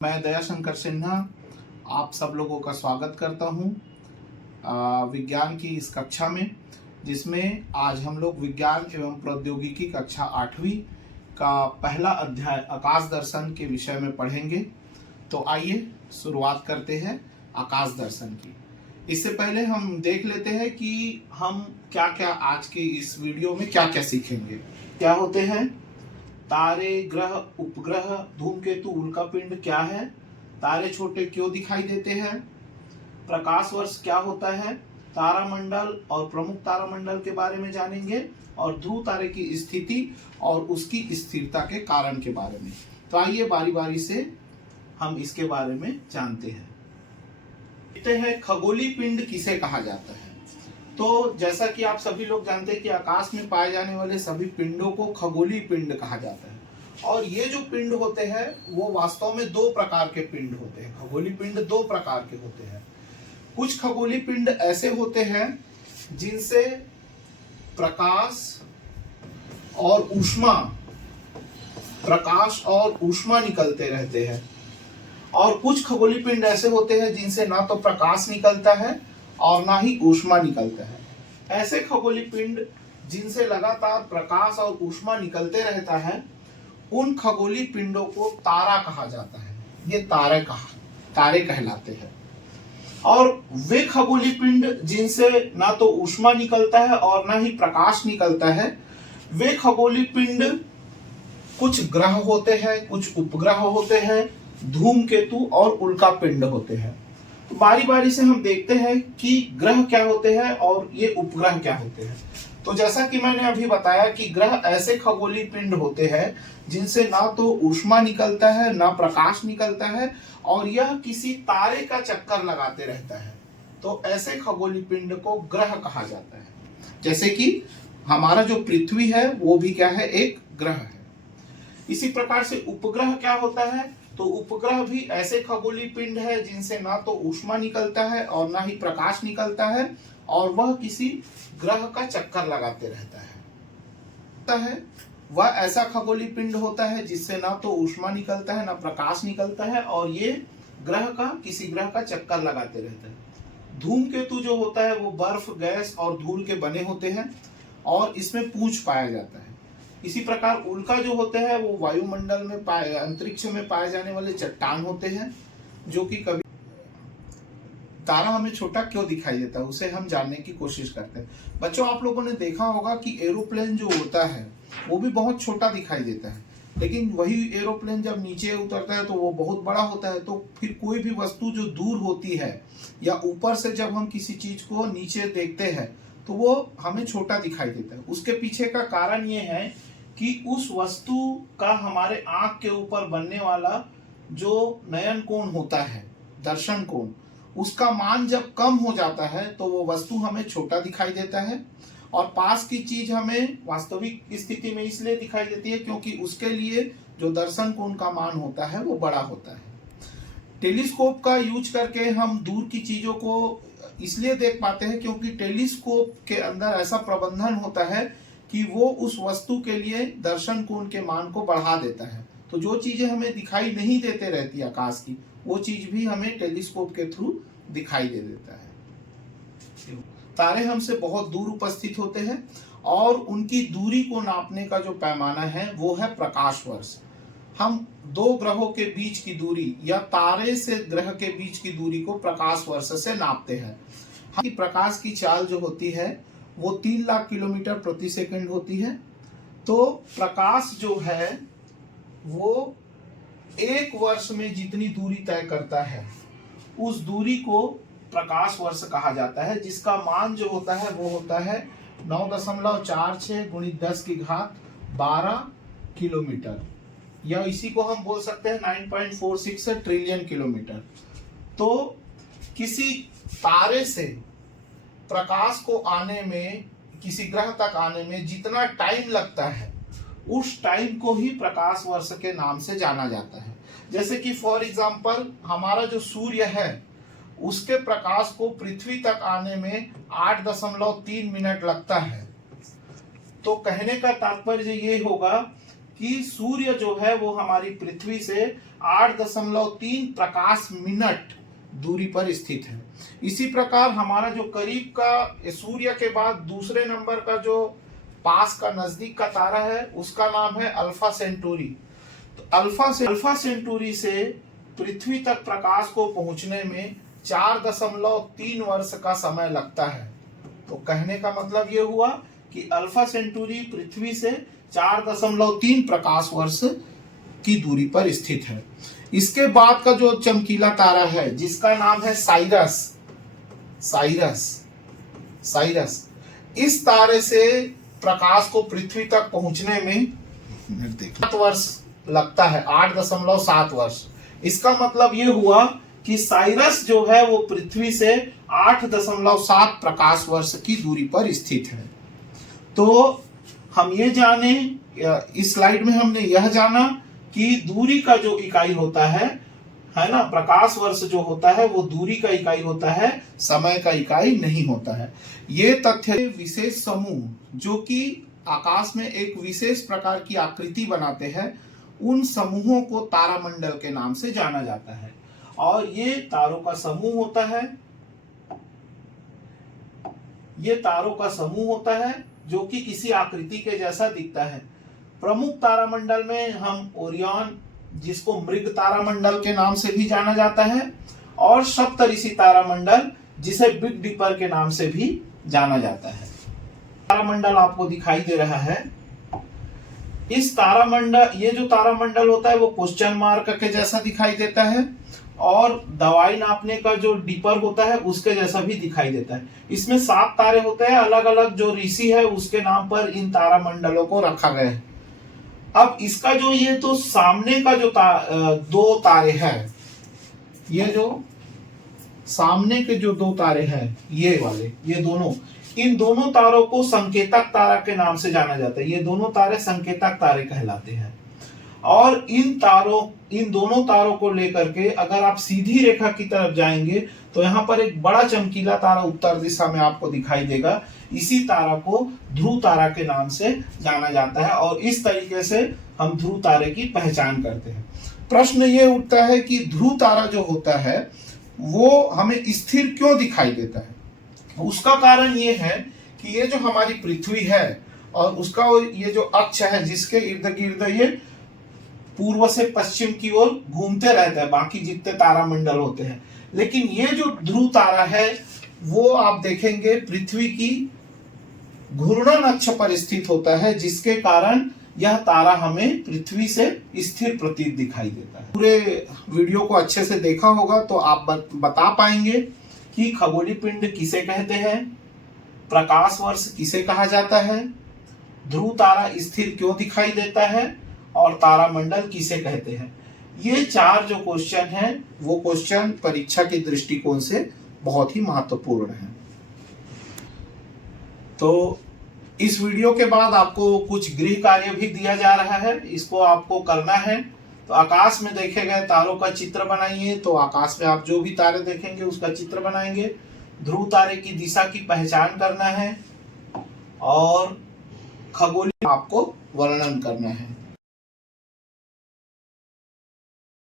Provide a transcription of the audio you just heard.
मैं दयाशंकर सिन्हा आप सब लोगों का स्वागत करता हूं विज्ञान की इस कक्षा में, जिसमें आज हम लोग विज्ञान एवं प्रौद्योगिकी कक्षा 8वीं का पहला अध्याय आकाश दर्शन के विषय में पढ़ेंगे। तो आइए शुरुआत करते हैं आकाश दर्शन की। इससे पहले हम देख लेते हैं कि हम क्या क्या आज के इस वीडियो में क्या क्या सीखेंगे। क्या होते हैं तारे, ग्रह, उपग्रह, धूमकेतु, उल्कापिंड क्या है, तारे छोटे क्यों दिखाई देते हैं, प्रकाश वर्ष क्या होता है, तारामंडल और प्रमुख तारामंडल के बारे में जानेंगे, और ध्रुव तारे की स्थिति और उसकी स्थिरता के कारण के बारे में। तो आइए बारी बारी से हम इसके बारे में जानते हैं। देखते हैं खगोलीय पिंड किसे कहा जाता है। तो जैसा कि आप सभी लोग जानते हैं कि आकाश में पाए जाने वाले सभी पिंडों को खगोलीय पिंड कहा जाता है। और ये जो पिंड होते हैं वो वास्तव में दो प्रकार के पिंड होते हैं। खगोलीय पिंड दो प्रकार के होते हैं। कुछ खगोलीय पिंड ऐसे होते हैं जिनसे प्रकाश और ऊष्मा निकलते रहते हैं, और कुछ खगोलीय पिंड ऐसे होते हैं जिनसे ना तो प्रकाश निकलता है और ना ही ऊष्मा निकलता है। ऐसे खगोलीय पिंड जिनसे लगातार प्रकाश और ऊष्मा निकलते रहता है, उन खगोलीय पिंडों को तारा कहा जाता है। ये तारे कहलाते हैं। और वे खगोलीय पिंड जिनसे ना तो ऊष्मा निकलता है और ना ही प्रकाश निकलता है, वे खगोलीय पिंड कुछ ग्रह होते हैं, कुछ उपग्रह होते हैं, धूमकेतु और उल्कापिंड होते हैं। तो बारी बारी से हम देखते हैं कि ग्रह क्या होते हैं और ये उपग्रह क्या होते हैं। तो जैसा कि मैंने अभी बताया कि ग्रह ऐसे खगोलीय पिंड होते हैं जिनसे ना तो ऊष्मा निकलता है, ना प्रकाश निकलता है, और यह किसी तारे का चक्कर लगाते रहता है। तो ऐसे खगोलीय पिंड को ग्रह कहा जाता है। जैसे कि हमारा जो पृथ्वी है वो भी क्या है, एक ग्रह है। इसी प्रकार से उपग्रह क्या होता है, तो उपग्रह भी ऐसे खगोलीय पिंड है जिनसे ना तो ऊष्मा निकलता है और ना ही प्रकाश निकलता है, और वह किसी ग्रह का चक्कर लगाते रहता है। वह ऐसा खगोलीय पिंड होता है जिससे ना तो ऊष्मा निकलता है, ना प्रकाश निकलता है, और ये किसी ग्रह का चक्कर लगाते रहता है। धूमकेतु जो होता है वो बर्फ, गैस और धूल के बने होते हैं, और इसमें पूंछ पाया जाता है। इसी प्रकार उल्का जो होते हैं वो वायुमंडल में अंतरिक्ष में पाए जाने वाले चट्टान होते हैं, जो कि कभी तारा हमें छोटा क्यों दिखाई देता है उसे हम जानने की कोशिश करते हैं। बच्चों, आप लोगों ने देखा होगा कि एरोप्लेन जो होता है वो भी बहुत छोटा दिखाई देता है, लेकिन वही एरोप्लेन जब नीचे उतरता है तो वो बहुत बड़ा होता है। तो फिर कोई भी वस्तु जो दूर होती है या ऊपर से जब हम किसी चीज को नीचे देखते हैं तो वो हमें छोटा दिखाई देता है। उसके पीछे का कारण ये है कि उस वस्तु का हमारे आंख के ऊपर बनने वाला जो नयन कोण होता है, दर्शन कोण, उसका मान जब कम हो जाता है तो वो वस्तु हमें छोटा दिखाई देता है, और पास की चीज हमें वास्तविक स्थिति में इसलिए दिखाई देती है क्योंकि उसके लिए जो दर्शन कोण का मान होता है वो बड़ा होता है। टेलीस्कोप का यूज करके हम दूर की चीजों को इसलिए देख पाते हैं क्योंकि टेलीस्कोप के अंदर ऐसा प्रबंधन होता है कि वो उस वस्तु के लिए दर्शन कोण के मान को बढ़ा देता है। तो जो चीजें हमें दिखाई नहीं देते रहती आकाश की, वो चीज भी हमें टेलीस्कोप के थ्रू दिखाई दे देता है। तारे हमसे बहुत दूर उपस्थित होते हैं, और उनकी दूरी को नापने का जो पैमाना है वो है प्रकाश वर्ष। हम दो ग्रहों के बीच की दूरी या तारे से ग्रह के बीच की दूरी को प्रकाश वर्ष से नापते हैं। प्रकाश की चाल जो होती है वो 3 लाख किलोमीटर प्रति सेकंड होती है। तो प्रकाश जो है वो एक वर्ष में जितनी दूरी तय करता है उस दूरी को प्रकाश वर्ष कहा जाता है, जिसका मान जो होता है वो होता है 9.46 × 10⁻12 किलोमीटर, या इसी को हम बोल सकते हैं 9.46 ट्रिलियन किलोमीटर। तो किसी तारे से प्रकाश को आने में, किसी ग्रह तक आने में जितना टाइम लगता है उस टाइम को ही प्रकाश वर्ष के नाम से जाना जाता है। जैसे कि फॉर एग्जांपल हमारा जो सूर्य है उसके प्रकाश को पृथ्वी तक आने में 8.3 मिनट लगता है। तो कहने का तात्पर्य ये होगा कि सूर्य जो है वो हमारी पृथ्वी से 8.3 प्रकाश मिनट दूरी पर स्थित है। इसी प्रकार हमारा जो करीब का सूर्य के बाद दूसरे नंबर का जो पास का नजदीक का तारा है उसका नाम है अल्फा सेंटूरी। तो अल्फा सेंटूरी से पृथ्वी तक प्रकाश को पहुंचने में 4.3 वर्ष का समय लगता है। तो कहने का मतलब ये हुआ कि अल्फा सेंटूरी पृथ्वी से 4.3 प्रकाश वर्ष की दूरी पर स्थित है। इसके बाद का जो चमकीला तारा है जिसका नाम है साइरस, इस तारे से प्रकाश को पृथ्वी तक पहुंचने में 7 वर्ष लगता है, 8.7 वर्ष। इसका मतलब ये हुआ कि साइरस जो है वो पृथ्वी से 8.7 प्रकाश वर्ष की दूरी पर स्थित है। तो हम ये जाने, इस स्लाइड में हमने यह जाना कि दूरी का जो इकाई होता है ना, प्रकाश वर्ष जो होता है वो दूरी का इकाई होता है, समय का इकाई नहीं होता है। ये तथ्य विशेष समूह जो कि आकाश में एक विशेष प्रकार की आकृति बनाते हैं, उन समूहों को तारामंडल के नाम से जाना जाता है। और ये तारों का समूह होता है, ये तारों का समूह होता है जो कि किसी आकृति के जैसा दिखता है। प्रमुख तारामंडल में हम ओरियन, जिसको मृग तारामंडल के नाम से भी जाना जाता है, और सप्तऋषि तारामंडल जिसे बिग डिपर के नाम से भी जाना जाता है। तारामंडल आपको दिखाई दे रहा है। इस तारामंडल, ये जो तारामंडल होता है वो क्वेश्चन मार्क के जैसा दिखाई देता है, और दवाई नापने का जो डिपर होता है उसके जैसा भी दिखाई देता है। इसमें 7 तारे होते हैं, अलग अलग जो ऋषि है उसके नाम पर इन तारामंडलों को रखा गया है। अब इसका जो ये तो सामने का जो 2 तारे हैं, ये जो सामने के जो 2 तारे हैं, ये वाले, ये दोनों, इन दोनों तारों को संकेतक तारा के नाम से जाना जाता है। ये दोनों तारे संकेतक तारे कहलाते हैं। और इन दोनों तारों को लेकर के अगर आप सीधी रेखा की तरफ जाएंगे तो यहाँ पर एक बड़ा चमकीला तारा उत्तर दिशा में आपको दिखाई देगा। इसी तारा को ध्रुव तारा के नाम से जाना जाता है, और इस तरीके से हम ध्रुव तारे की पहचान करते हैं। प्रश्न ये उठता है कि ध्रुव तारा जो होता है वो हमें स्थिर क्यों दिखाई देता है? उसका कारण ये है कि ये जो हमारी पृथ्वी है और उसका ये जो अक्ष है जिसके इर्द गिर्द ये पूर्व से पश्चिम की ओर घूमते रहता है बाकी जितने तारामंडल होते हैं। लेकिन ये जो ध्रुव तारा है वो आप देखेंगे पृथ्वी की घूर्णन अक्ष पर स्थित होता है, जिसके कारण यह तारा हमें पृथ्वी से स्थिर प्रतीत दिखाई देता है। पूरे वीडियो को अच्छे से देखा होगा तो आप बता पाएंगे कि खगोलीय पिंड किसे कहते हैं, प्रकाश वर्ष किसे कहा जाता है, ध्रुव तारा स्थिर क्यों दिखाई देता है, और तारामंडल किसे कहते हैं। ये 4 जो क्वेश्चन हैं वो क्वेश्चन परीक्षा के दृष्टिकोण से बहुत ही महत्वपूर्ण है। तो इस वीडियो के बाद आपको कुछ गृह कार्य भी दिया जा रहा है, इसको आपको करना है। तो आकाश में देखे गए तारों का चित्र बनाइए। तो आकाश में आप जो भी तारे देखेंगे उसका चित्र बनाएंगे। ध्रुव तारे की दिशा की पहचान करना है, और खगोलीय आपको वर्णन करना है।